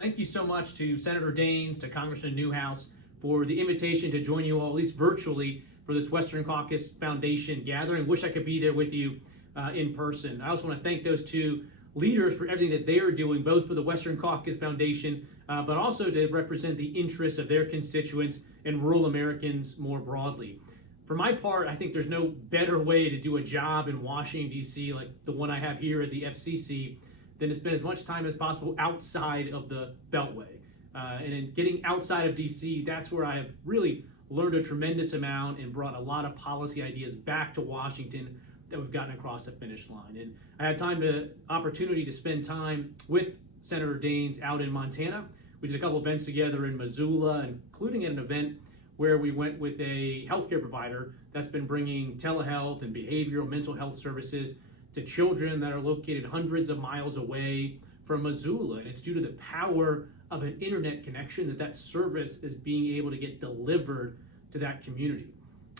Thank you so much to Senator Daines, to Congressman Newhouse for the invitation to join you all, at least virtually, for this Western Caucus Foundation gathering. Wish I could be there with you in person. I also want to thank those two leaders for everything that they are doing, both for the Western Caucus Foundation, but also to represent the interests of their constituents and rural Americans more broadly. For my part, I think there's no better way to do a job in Washington, D.C., like the one I have here at the FCC, than to spend as much time as possible outside of the Beltway. And in getting outside of D.C., that's where I have really learned a tremendous amount and brought a lot of policy ideas back to Washington that we've gotten across the finish line. And I had opportunity to spend time with Senator Daines out in Montana. We did a couple events together in Missoula, including at an event where we went with a healthcare provider that's been bringing telehealth and behavioral mental health services to children that are located hundreds of miles away from Missoula. And it's due to the power of an internet connection that service is being able to get delivered to that community.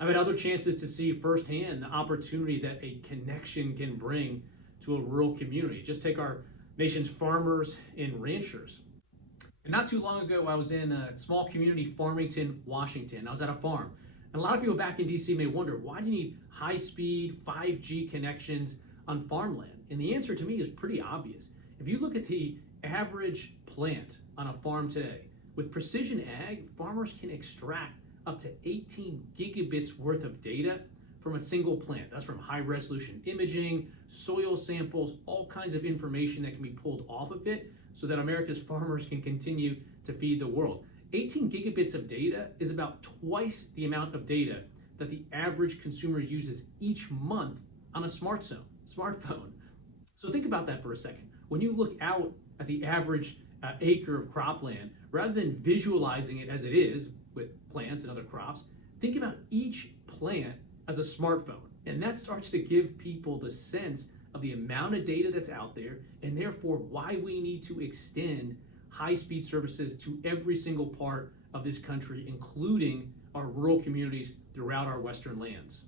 I've had other chances to see firsthand the opportunity that a connection can bring to a rural community. Just take our nation's farmers and ranchers. And not too long ago, I was in a small community, Farmington, Washington. I was at a farm. And a lot of people back in DC may wonder, why do you need high-speed 5G connections on farmland? And the answer to me is pretty obvious. If you look at the average plant on a farm today, with precision ag, farmers can extract up to 18 gigabits worth of data from a single plant. That's from high-resolution imaging, soil samples, all kinds of information that can be pulled off of it so that America's farmers can continue to feed the world. 18 gigabits of data is about twice the amount of data that the average consumer uses each month on a smartphone. So think about that for a second. When you look out at the average acre of cropland, rather than visualizing it as it is with plants and other crops, think about each plant as a smartphone. And that starts to give people the sense of the amount of data that's out there, and therefore why we need to extend high-speed services to every single part of this country, including our rural communities throughout our western lands.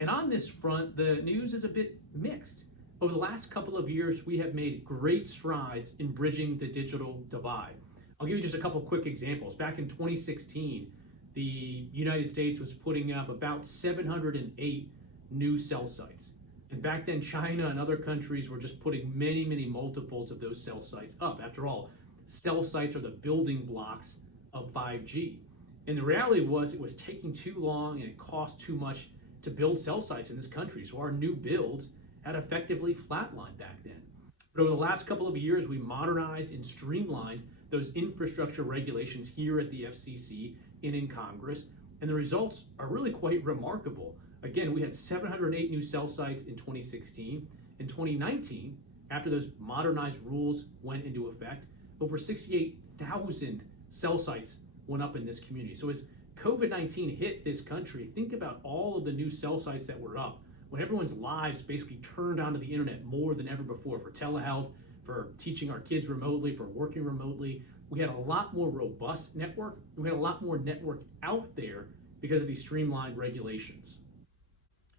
And on this front, the news is a bit mixed. Over the last couple of years, we have made great strides in bridging the digital divide. I'll give you just a couple quick examples. Back in 2016, the United States was putting up about 708 new cell sites. And back then, China and other countries were just putting many, many multiples of those cell sites up. After all, cell sites are the building blocks of 5G. And the reality was it was taking too long and it cost too much to build cell sites in this country. So our new builds had effectively flatlined back then. But over the last couple of years, we modernized and streamlined those infrastructure regulations here at the FCC and in Congress. And the results are really quite remarkable. Again, we had 708 new cell sites in 2016. In 2019, after those modernized rules went into effect, over 68,000 cell sites went up in this community. So as COVID-19 hit this country, think about all of the new cell sites that were up when everyone's lives basically turned onto the internet more than ever before for telehealth, for teaching our kids remotely, for working remotely. We had a lot more robust network. We had a lot more network out there because of these streamlined regulations.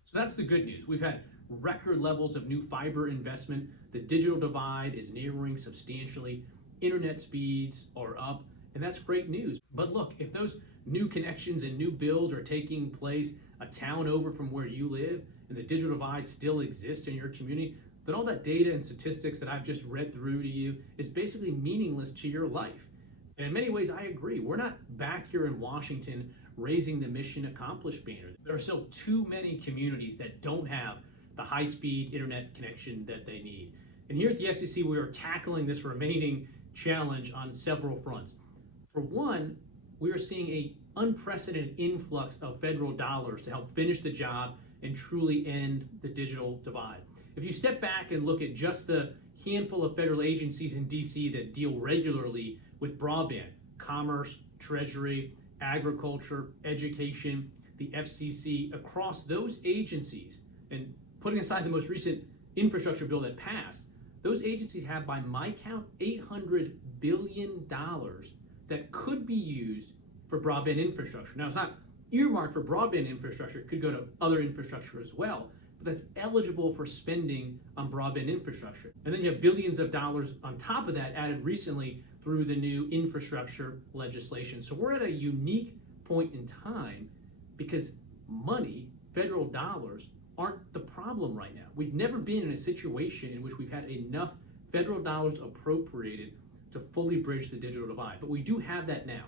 So that's the good news. We've had record levels of new fiber investment. The digital divide is narrowing substantially. Internet speeds are up, and that's great news. But look, if those new connections and new builds are taking place a town over from where you live, and the digital divide still exists in your community, then all that data and statistics that I've just read through to you is basically meaningless to your life. And in many ways, I agree. We're not back here in Washington raising the mission accomplished banner. There are still too many communities that don't have the high-speed internet connection that they need. And here at the FCC, we are tackling this remaining challenge on several fronts. For one, we are seeing an unprecedented influx of federal dollars to help finish the job and truly end the digital divide. If you step back and look at just the handful of federal agencies in DC that deal regularly with broadband, Commerce, Treasury, Agriculture, Education, the FCC, across those agencies, and putting aside the most recent infrastructure bill that passed, those agencies have, by my count, $800 billion that could be used for broadband infrastructure. Now, it's not earmarked for broadband infrastructure. It could go to other infrastructure as well. but that's eligible for spending on broadband infrastructure. And then you have billions of dollars on top of that added recently through the new infrastructure legislation. So we're at a unique point in time because money, federal dollars, aren't the problem right now. We've never been in a situation in which we've had enough federal dollars appropriated to fully bridge the digital divide, but we do have that now.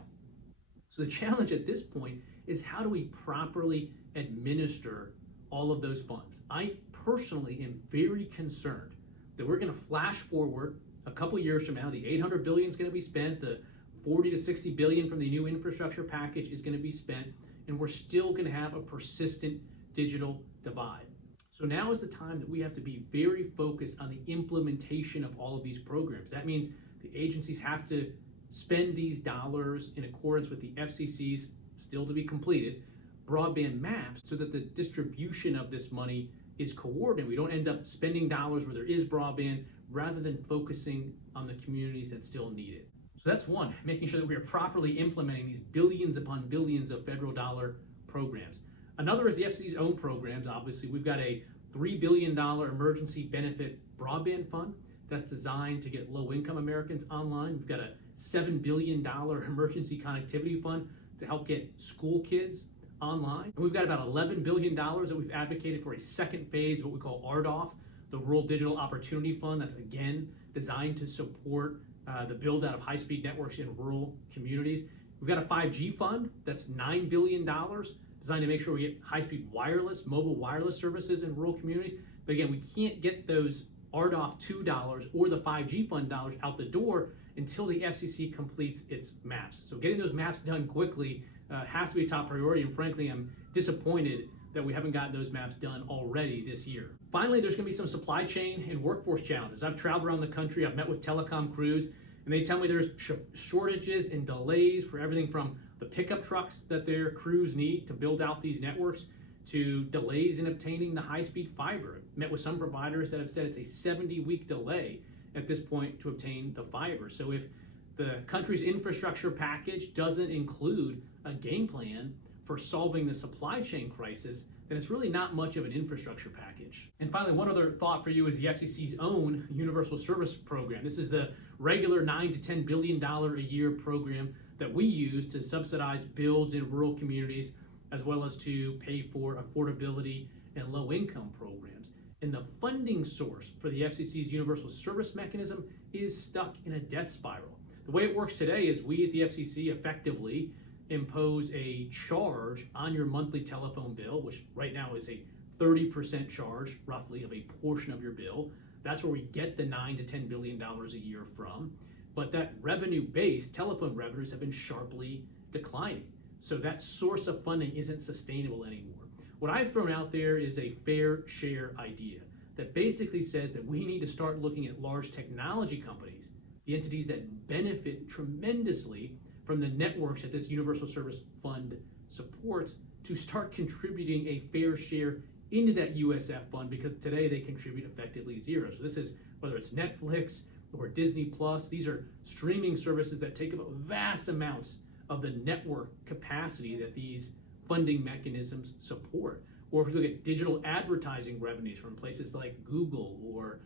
So the challenge at this point is how do we properly administer all of those funds? I personally am very concerned that we're going to flash forward a couple years from now. The $800 billion is going to be spent, the 40 to 60 billion from the new infrastructure package is going to be spent, and we're still going to have a persistent digital divide. So now is the time that we have to be very focused on the implementation of all of these programs. That means the agencies have to spend these dollars in accordance with the FCC's still to be completed broadband maps so that the distribution of this money is coordinated. We don't end up spending dollars where there is broadband rather than focusing on the communities that still need it. So that's one, making sure that we are properly implementing these billions upon billions of federal dollar programs. Another is the FCC's own programs. Obviously, we've got a $3 billion emergency benefit broadband fund that's designed to get low-income Americans online. We've got a $7 billion emergency connectivity fund to help get school kids online. And we've got about $11 billion that we've advocated for a second phase of what we call RDOF, the Rural Digital Opportunity Fund. That's, again, designed to support the build-out of high-speed networks in rural communities. We've got a 5G fund that's $9 billion, designed to make sure we get high-speed wireless, mobile wireless services in rural communities. But again, we can't get those RDOF $2 or the 5G fund dollars out the door until the FCC completes its maps. So getting those maps done quickly has to be a top priority, and frankly, I'm disappointed that we haven't gotten those maps done already this year. Finally, there's gonna be some supply chain and workforce challenges. I've traveled around the country, I've met with telecom crews, and they tell me there's shortages and delays for everything from the pickup trucks that their crews need to build out these networks to delays in obtaining the high-speed fiber. I've met with some providers that have said it's a 70-week delay at this point to obtain the fiber. So if the country's infrastructure package doesn't include a game plan for solving the supply chain crisis, then it's really not much of an infrastructure package. And finally, one other thought for you is the FCC's own Universal Service Program. This is the regular $9 to $10 billion a year program that we use to subsidize builds in rural communities, as well as to pay for affordability and low-income programs. And the funding source for the FCC's Universal Service Mechanism is stuck in a death spiral. The way it works today is we at the FCC effectively impose a charge on your monthly telephone bill, which right now is a 30% charge, roughly, of a portion of your bill. That's where we get the $9 to $10 billion a year from. But that revenue-based telephone revenues have been sharply declining. So that source of funding isn't sustainable anymore. What I've thrown out there is a fair share idea that basically says that we need to start looking at large technology companies, the entities that benefit tremendously from the networks that this Universal Service Fund supports, to start contributing a fair share into that USF fund, because today they contribute effectively zero. So this is whether it's Netflix or Disney Plus, these are streaming services that take up vast amounts of the network capacity that these funding mechanisms support. Or if you look at digital advertising revenues from places like Google or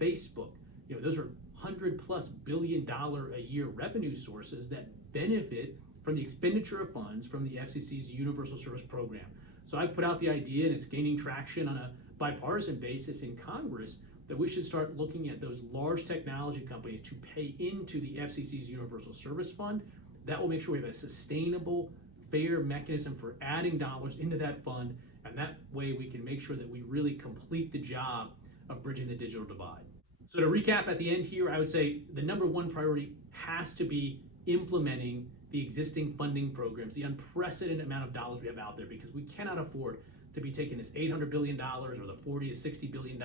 Facebook, those are $100+ billion a year revenue sources that benefit from the expenditure of funds from the FCC's Universal Service Program. So I put out the idea, and it's gaining traction on a bipartisan basis in Congress, that we should start looking at those large technology companies to pay into the FCC's Universal Service Fund. That will make sure we have a sustainable, fair mechanism for adding dollars into that fund, and that way we can make sure that we really complete the job of bridging the digital divide. So to recap at the end here, I would say the number one priority has to be implementing the existing funding programs, the unprecedented amount of dollars we have out there, because we cannot afford to be taking this $800 billion or the $40 to $60 billion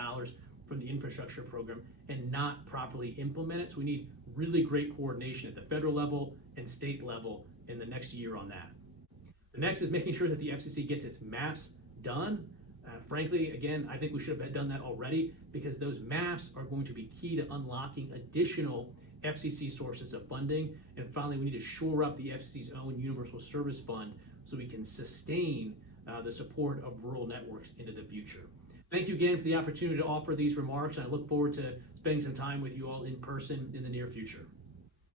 from the infrastructure program and not properly implement it. So we need really great coordination at the federal level and state level in the next year on that. The next is making sure that the FCC gets its maps done. Frankly, again, I think we should have done that already, because those maps are going to be key to unlocking additional FCC sources of funding. And finally, we need to shore up the FCC's own Universal Service Fund so we can sustain the support of rural networks into the future. Thank you again for the opportunity to offer these remarks, and I look forward to spending some time with you all in person in the near future.